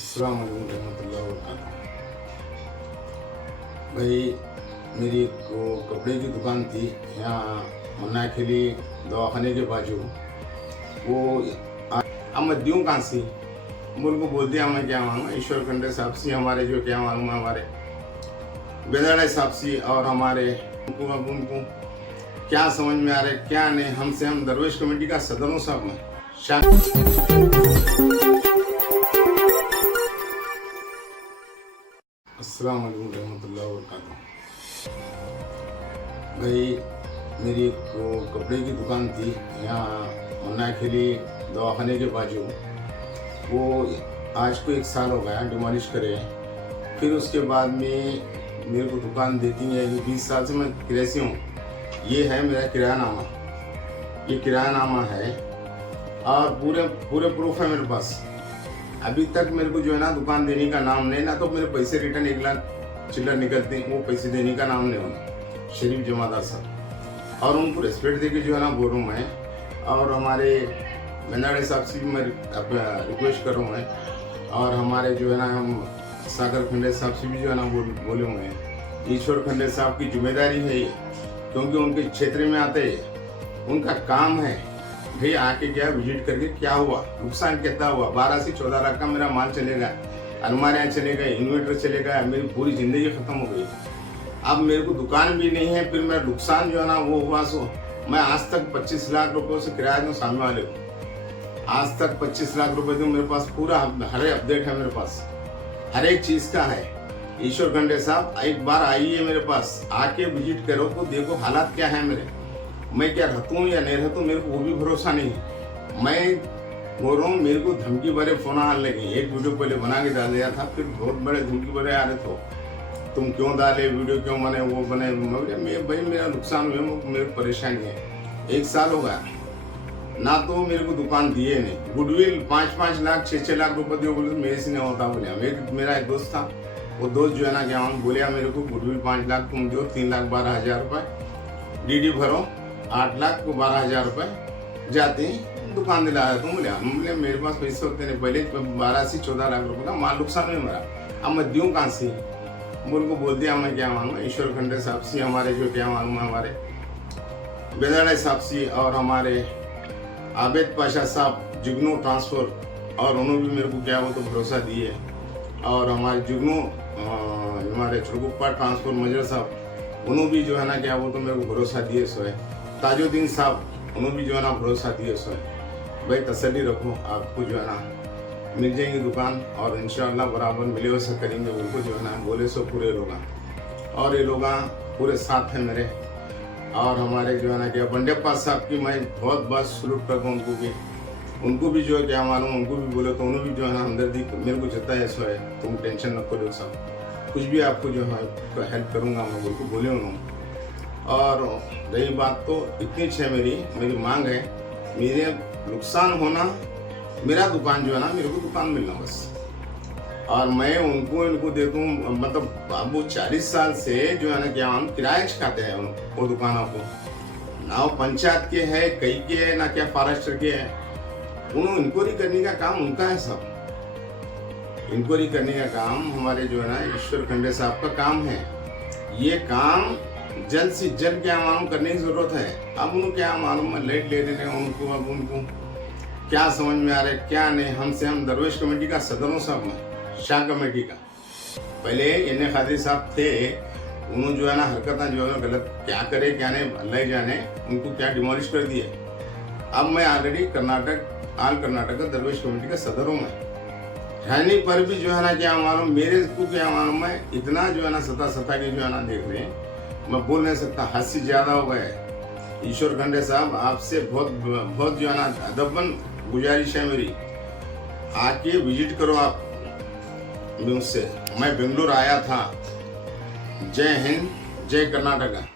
अस्सलाम वालेकुम रहमतुल्लाहि व बरकातहू। भाई मेरी वो कपड़े की दुकान थी यहाँ मन्ना खेली दवाखाने के बाजू। वो अब मैं दूँ कहाँ से? बोल को बोल दिया मैं क्या मालूम ईश्वर खंडे साहब से हमारे जो क्या मालूम हमारे बेदाड़े साहब से और हमारे उनको क्या समझ में आ रहा है क्या नहीं। हमसे हम दरवेश कमेटी का सदर हूँ साहब मैं अस्सलाम वालेकुम रहमतुल्लाहि व बरकातहू। भाई मेरी वो कपड़े की दुकान थी यहाँ मन्ना खेली दवाखाने के बाजू। वो आज को 1 साल हो गया डिमोलिश करे। फिर उसके बाद में मेरे को दुकान देती है 20 साल से मैं किराए हूँ। ये है मेरा किरायानामा, ये किरायानामा है और पूरे प्रूफ है मेरे पास। अभी तक मेरे को जो है ना दुकान देने का नाम नहीं, ना तो मेरे पैसे रिटर्न 1 लाख चिल्लर निकलते हैं, वो पैसे देने का नाम नहीं होना शरीफ जमादार साहब। और उनको रेस्पेक्ट देके जो है ना बोल रहा हूँ मैं। और हमारे बेदाड़े साहब से भी मैं रिक्वेस्ट कर रहा हूँ मैं। और हमारे जो है ना हम सागर खंडे साहब से भी जो है ना बोले हुए हैं। ईश्वर खंडे साहब की जिम्मेदारी है ये, क्योंकि उनके क्षेत्र में आते हैं, उनका काम है भाई आके क्या विजिट करके क्या हुआ, नुकसान कितना हुआ। 12 से 14 लाख का मेरा माल चलेगा, अलमारियाँ चले गए, इन्वर्टर चले गए, मेरी पूरी जिंदगी खत्म हो गई। अब मेरे को दुकान भी नहीं है, फिर मेरा नुकसान जो है ना वो हुआ। सो मैं आज तक 25 लाख रुपए से किराया दूँ सामने वाले को। आज तक 25 लाख रुपए दूँ, मेरे पास पूरा हर अपडेट है, मेरे पास हर एक चीज का है। ईश्वर खंडे साहब एक बार आइए मेरे पास, आके विजिट करो तो देखो हालात क्या है मेरे। मैं क्या रहता हूँ या नहीं रहता हूँ मेरे को वो भी भरोसा नहीं है। मैं बोल रहा हूँ मेरे को धमकी भरे फोन आने लगे। एक वीडियो पहले बना के डाल दिया था, फिर बहुत बड़े धमकी भरे आ रहे थे, तुम क्यों डाले वीडियो, क्यों बने वो बने। मैं भाई मेरा नुकसान हुआ, मेरी परेशानी है। 1 साल हो गया ना तो मेरे को दुकान दिए नहीं। गुडविल 5-5 लाख 6-6 लाख रुपए दिए, बोले मेरे से नहीं होता। बोलिया मेरा एक दोस्त था, वो दोस्त जो है ना क्या बोलिया मेरे को गुडविल 5 लाख तुम दो, 3,12,000 रुपये डीडी भरो, 8 लाख को 12,000 रुपये जाते हैं दुकान दिलाया। तुम बोले मेरे पास पैसे होते नहीं। पहले 12 से 14 लाख रुपये का माल नुकसान में मरा। अब मैं दूँ कहाँ से? बोल को बोल दिया मैं क्या मालूम ईश्वर खंडे साहब से हमारे जो क्या मालूम हमारे बेदाड़े साहब से और हमारे आबिद पाशा साहब जुगनू ट्रांसफर, और उन्होंने भी मेरे को क्या वो तो भरोसा दिए। और हमारे जुगनू हमारे चुड़गुप्पा ट्रांसफर मजर साहब, उन्होंने भी जो है ना क्या वो तो मेरे को भरोसा दिए। सो है ताजुद्दीन साहब, उन्होंने भी जो है ना भरोसा दिए। सो है भाई तसल्ली रखो, आपको जो है ना मिल जाएंगी दुकान और इंशाअल्लाह बराबर मिले वैसे करेंगे। उनको जो है ना बोले सो पूरे लोग, और ये लोग पूरे साथ हैं मेरे। और हमारे जो है ना क्या बंडेप्पा साहब की मैं बहुत बात सलूट करता हूँ उनको भी जो है क्या मालूम, उनको भी बोले तो उन्होंने भी जो है ना हमदर्दी मेरे को जताया। सो है तुम टेंशन न करो साहब, कुछ भी आपको जो है हेल्प करूँगा मैं, उनको बोले उन्होंने। और रही बात तो इतनी है मेरी मांग है, मेरे नुकसान होना, मेरा दुकान जो है ना मेरे को दुकान मिलना बस। और मैं इनको देता हूँ। मतलब अब वो 40 साल से जो है ना क्या हम किराए खाते हैं वो दुकानों को, ना वो पंचायत के है, कई के है, ना क्या फॉरेस्टर के है। उन्होंने इंक्वायरी करने का काम उनका है सब। इंक्वायरी करने का काम हमारे जो है ना ईश्वर खंडे साहब का काम है। ये काम जल्द से जल्द क्या मालूम करने की जरूरत है। अब उनको क्या मालूम लेट ले रहे हैं उनको, अब उनको क्या समझ में आ रहा है क्या नहीं। हमसे हम दरवेश कमेटी का सदर हूँ साहब मैं, शाह कमेटी का। पहले एन खादरी साहब थे, उन्होंने जो है ना हरकतें जो है गलत क्या करे क्या नहीं अल्लाह जाने, उनको क्या डिमोलिश कर दिए। अब मैं ऑलरेडी ऑल कर्नाटक का दरवेश कमेटी का सदर हूँ मैं। रहने पर भी जो है ना क्या मालूम मेरे को क्या मालूम है, इतना जो है ना सता के जो है ना देख रहे हैं, मैं बोल नहीं सकता, हद से ज्यादा हो गए। ईश्वर खंडे साहब आपसे बहुत जो है ना अदबन गुजारिश है मेरी, आके विजिट करो आप मुझसे। मैं बेंगलुरु आया था। जय हिंद, जय कर्नाटका।